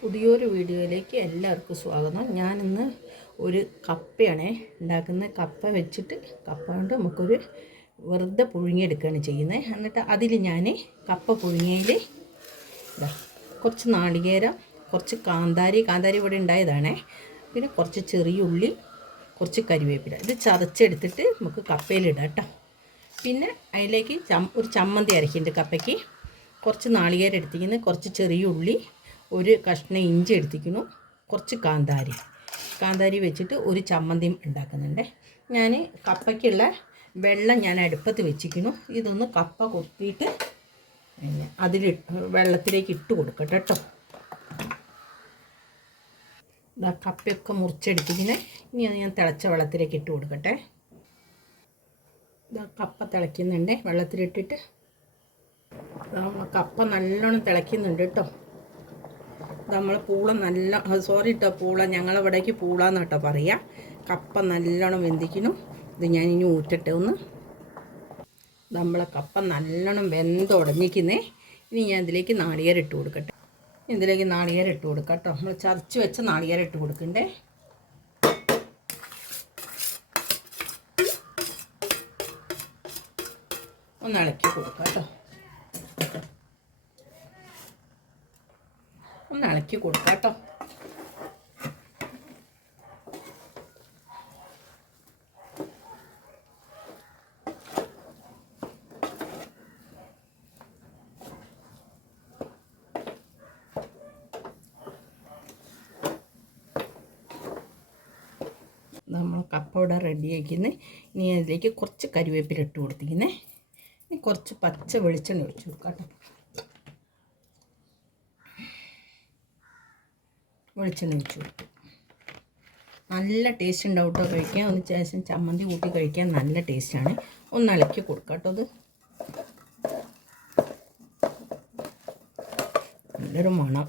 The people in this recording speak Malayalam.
പുതിയൊരു വീഡിയോയിലേക്ക് എല്ലാവർക്കും സ്വാഗതം. ഞാനിന്ന് ഒരു കപ്പയാണേ ഉണ്ടാക്കുന്നത് കപ്പ വെച്ചിട്ട് കപ്പ കൊണ്ട് നമുക്കൊരു വെറുതെ പുഴുങ്ങിയെടുക്കുകയാണ് ചെയ്യുന്നത്. എന്നിട്ട് അതിൽ ഞാൻ കപ്പ പുഴുങ്ങിയതിൽ കുറച്ച് നാളികേരം കുറച്ച് കാന്താരി കാന്താരി ഇവിടെ ഉണ്ടായതാണേ. പിന്നെ കുറച്ച് ചെറിയ ഉള്ളി കുറച്ച് കരിവേപ്പില. ഇത് ചതച്ചെടുത്തിട്ട് നമുക്ക് കപ്പയിലിടാം കേട്ടോ. പിന്നെ അതിലേക്ക് ചം ഒരു ചമ്മന്തി അരക്കിന്റെ കപ്പയ്ക്ക്. കുറച്ച് നാളികേരം എടുത്തിരിക്കുന്നത് കുറച്ച് ചെറിയ ഉള്ളി ഒരു കഷ്ണം ഇഞ്ചി എടുത്തിരിക്കുന്നു. കുറച്ച് കാന്താരി. കാന്താരി വെച്ചിട്ട് ഒരു ചമ്മന്തിയും ഉണ്ടാക്കുന്നുണ്ട്. ഞാൻ കപ്പയ്ക്കുള്ള വെള്ളം ഞാൻ അടുപ്പത്ത് വെച്ചിരിക്കുന്നു. ഇതൊന്ന് കപ്പ കൊത്തിയിട്ട് അതിൽ വെള്ളത്തിലേക്ക് ഇട്ട് കൊടുക്കട്ടെ കേട്ടോ. ഇതാ കപ്പയൊക്കെ മുറിച്ചെടുത്തിരിക്കുന്നത് ഇനി അത് ഞാൻ തിളച്ച വെള്ളത്തിലേക്ക് ഇട്ട് കൊടുക്കട്ടെ. ഇതാ കപ്പ തിളയ്ക്കുന്നുണ്ട്. വെള്ളത്തിലിട്ടിട്ട് കപ്പ നല്ലോണം തിളയ്ക്കുന്നുണ്ട് കേട്ടോ. നമ്മൾ പൂള നല്ല സോറി ഇട്ട പൂള. ഞങ്ങളിവിടേക്ക് പൂള എന്ന് കേട്ടോ പറയുക കപ്പ നല്ലോണം വെന്തിക്കണം ഇത് ഞാൻ ഇനി ഊറ്റട്ടെ ഒന്ന്. നമ്മളെ കപ്പ നല്ലോണം വെന്തുടഞ്ഞിക്കുന്നേ ഇനി ഞാൻ ഇതിലേക്ക് നാളികേരം ഇട്ട് കൊടുക്കട്ടെ. ഇതിലേക്ക് നാളികേരം ഇട്ട് കൊടുക്കാം കേട്ടോ നമ്മൾ ചതച്ച് വെച്ച നാളികേരം ഇട്ട് കൊടുക്കണ്ടേ? ഒന്ന് ഇളക്കി കൊടുക്കാം കേട്ടോ ഒന്ന് ഇളക്കി കൊടുക്കാം കേട്ടോ. നമ്മൾ കപ്പ ഇവിടെ റെഡിയാക്കുന്നത് ഇനി അതിലേക്ക് കുറച്ച് കരിവേപ്പില ഇട്ട് കൊടുത്തിരിക്കുന്നത് ഇനി കുറച്ച് പച്ച വെളിച്ചെണ്ണ ഒഴിച്ചു കൊടുക്കാം കേട്ടോ. വെളിച്ചെണ്ണ ഒഴിച്ച് കൊടുത്തു. നല്ല ടേസ്റ്റ് ഉണ്ടാവും കേട്ടോ കഴിക്കാൻ. ഒന്ന് ശേഷം ചമ്മന്തി കൂട്ടി കഴിക്കാൻ നല്ല ടേസ്റ്റാണ് ഒന്ന് ഇളക്കി കൊടുക്കാം കേട്ടോ അത് നല്ലൊരു മണം.